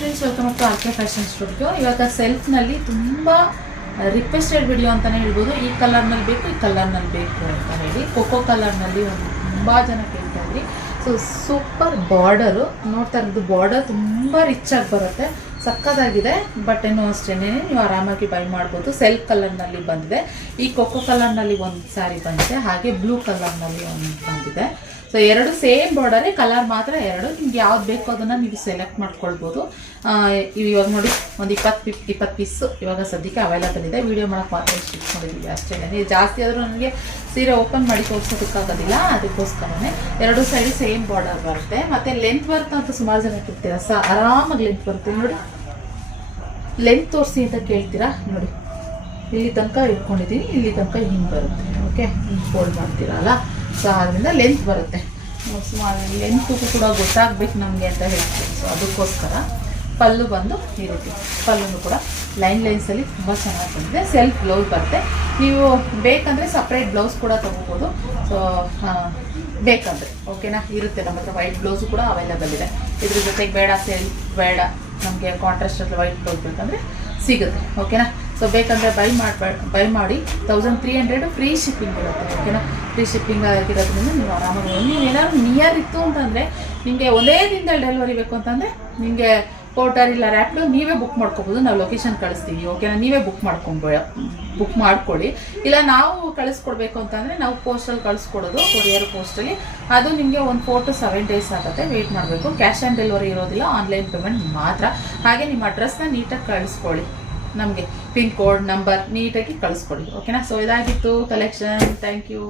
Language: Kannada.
Friends, welcome to R K fashion studio. ಇವಾಗ ಸೆಲ್ಫ್ನಲ್ಲಿ ತುಂಬ ರಿಕ್ವೆಸ್ಟೆಡ್ ವಿಡಿಯೋ ಅಂತಲೇ ಹೇಳ್ಬೋದು. ಈ ಕಲರ್ನಲ್ಲಿ ಬೇಕು, ಈ ಕಲರ್ನಲ್ಲಿ ಬೇಕು ಅಂತ ಹೇಳಿ ಕೊಕೋ ಕಲರ್ನಲ್ಲಿ ಒಂದು ತುಂಬ ಜನ ಕೇಳ್ತಾ ಇದ್ರಿ. ಸೊ ಸೂಪರ್ ಬಾರ್ಡರು ನೋಡ್ತಾ ಇರೋದು, ಬಾರ್ಡರ್ ತುಂಬ ರಿಚಾಗಿ ಬರುತ್ತೆ, ಸಕ್ಕದಾಗಿದೆ. ಬಟನ್ನು ಅಷ್ಟೇ ನೀವು ಆರಾಮಾಗಿ ಬೈ ಮಾಡ್ಬೋದು. ಸೆಲ್ಫ್ ಕಲರ್ನಲ್ಲಿ ಬಂದಿದೆ. ಈ ಕೊಕೋ ಕಲರ್ನಲ್ಲಿ ಒಂದು ಸ್ಯಾರಿ ಬಂದಿದೆ, ಹಾಗೆ ಬ್ಲೂ ಕಲರ್ನಲ್ಲಿ ಒಂದು ಬಂದಿದೆ. ಸೊ ಎರಡು ಸೇಮ್ ಬಾರ್ಡರೇ, ಕಲರ್ ಮಾತ್ರ ಎರಡು. ನಿಮ್ಗೆ ಯಾವ್ದು ಬೇಕೋ ಅದನ್ನು ನೀವು ಸೆಲೆಕ್ಟ್ ಮಾಡ್ಕೊಳ್ಬೋದು. ಇವಾಗ ನೋಡಿ ಒಂದು 20 ಪೀಸು ಇವಾಗ ಸದ್ಯಕ್ಕೆ ಅವೈಲೇಬಲ್ ಇದೆ. ವೀಡಿಯೋ ಮಾಡೋಕ್ಕೆ ಮಾತ್ರ ಸ್ಟಿಚ್ ಮಾಡಿದ್ದೀವಿ ಅಷ್ಟೇ. ನೀವು ಜಾಸ್ತಿ ಆದರೂ ನನಗೆ ಸೀರೆ ಓಪನ್ ಮಾಡಿ ತೋರಿಸೋದಕ್ಕಾಗೋದಿಲ್ಲ, ಅದಕ್ಕೋಸ್ಕರನೇ. ಎರಡು ಸೈಡ್ ಸೇಮ್ ಬಾರ್ಡರ್ ಬರುತ್ತೆ. ಮತ್ತು ಲೆಂತ್ ಬರುತ್ತೆ ಅಂತ ಸುಮಾರು ಜನ ಕೇಳ್ತೀರಾ. ಆರಾಮಾಗಿ ಲೆಂತ್ ಬರುತ್ತೆ ನೋಡಿ. ಲೆಂತ್ ತೋರಿಸಿ ಅಂತ ಕೇಳ್ತೀರಾ ನೋಡಿ. ಇಲ್ಲಿ ತನಕ ಇಟ್ಕೊಂಡಿದ್ದೀನಿ, ಇಲ್ಲಿ ತನಕ ಹಿಂಗೆ ಬರುತ್ತೆ. ಓಕೆ, ಹಿಂಗೆ ಫೋಲ್ಡ್ ಮಾಡ್ತೀರಲ್ಲ, ಸೊ ಅದರಿಂದ ಲೆಂತ್ ಬರುತ್ತೆ. ಸುಮಾರು ಲೆಂತು ಕೂಡ ಗೊತ್ತಾಗಬೇಕು ನಮಗೆ ಅಂತ ಹೇಳ್ತೀನಿ. ಸೊ ಅದಕ್ಕೋಸ್ಕರ ಪಲ್ಲು ಬಂದು ಈ ರೀತಿ, ಪಲ್ಲೂ ಕೂಡ ಲೈನ್ಸಲ್ಲಿ ತುಂಬ ಚೆನ್ನಾಗಿ ಬಂದಿದೆ. ಸೆಲ್ಫ್ ಬ್ಲೌಸ್ ಬರುತ್ತೆ. ನೀವು ಬೇಕಂದರೆ ಸಪ್ರೇಟ್ ಬ್ಲೌಸ್ ಕೂಡ ತೊಗೋಬೋದು. ಸೊ ಬೇಕಂದರೆ ಓಕೆನಾ, ಇರುತ್ತೆ ನಮ್ಮ ಹತ್ರ. ವೈಟ್ ಬ್ಲೌಸು ಕೂಡ ಅವೈಲೇಬಲ್ ಇದೆ. ಇದ್ರ ಜೊತೆಗೆ ಬೇಡ ಸೆಲ್ಫ್ ಬೇಡ, ನಮಗೆ ಕಾಂಟ್ರಾಸ್ಟಲ್ಲಿ ವೈಟ್ ಬ್ಲೌಸ್ ಬೇಕಂದರೆ ಸಿಗುತ್ತೆ. ಓಕೆನಾ. ಸೊ ಬೇಕಂದರೆ ಬೈ ಮಾಡಿ 1300 ಫ್ರೀ ಶಿಪ್ಪಿಂಗ್ ಇರುತ್ತೆ. ಓಕೆನಾ, ಫ್ರೀ ಶಿಪ್ಪಿಂಗ್ ಆಗಿರೋದ್ರಿಂದ ನೀವು ಆರಾಮಾಗಿ, ನೀವು ಏನಾದ್ರು ನಿಯರ್ ಇತ್ತು ಅಂತಂದರೆ, ನಿಮಗೆ ಒಂದೇ ದಿನದಲ್ಲಿ ಡೆಲಿವರಿ ಬೇಕು ಅಂತಂದರೆ ನಿಮಗೆ ಪೋರ್ಟರ್ ಇಲ್ಲ ರ್ಯಾಪಿಡೋ ನೀವೇ ಬುಕ್ ಮಾಡ್ಕೊಬೋದು. ನಾವು ಲೊಕೇಶನ್ ಕಳಿಸ್ತೀವಿ. ಓಕೆನಾ, ನೀವೇ ಬುಕ್ ಮಾಡ್ಕೊಳ್ಳಿ. ಇಲ್ಲ ನಾವು ಕಳಿಸ್ಕೊಡ್ಬೇಕು ಅಂತಂದರೆ ನಾವು ಪೋಸ್ಟಲ್ಲಿ ಕಳಿಸ್ಕೊಡೋದು, ಕೊರಿಯರ್ ಪೋಸ್ಟಲ್ಲಿ. ಅದು ನಿಮಗೆ ಒಂದು 4 to 7 days ಆಗುತ್ತೆ, ವೆಯ್ಟ್ ಮಾಡಬೇಕು. ಕ್ಯಾಶ್ ಆನ್ ಡೆಲಿವರಿ ಇರೋದಿಲ್ಲ, ಆನ್ಲೈನ್ ಪೇಮೆಂಟ್ ಮಾತ್ರ. ಹಾಗೆ ನಿಮ್ಮ ಅಡ್ರೆಸ್ನ ನೀಟಾಗಿ ಕಳಿಸ್ಕೊಳ್ಳಿ, ನಮಗೆ ಪಿನ್ ಕೋಡ್ ನಂಬರ್ ನೀಟಾಗಿ ಕಳಿಸ್ಕೊಡಿ. ಓಕೆನಾ. ಸೊ ಇದಾಗಿತ್ತು ಕಲೆಕ್ಷನ್. Thank you.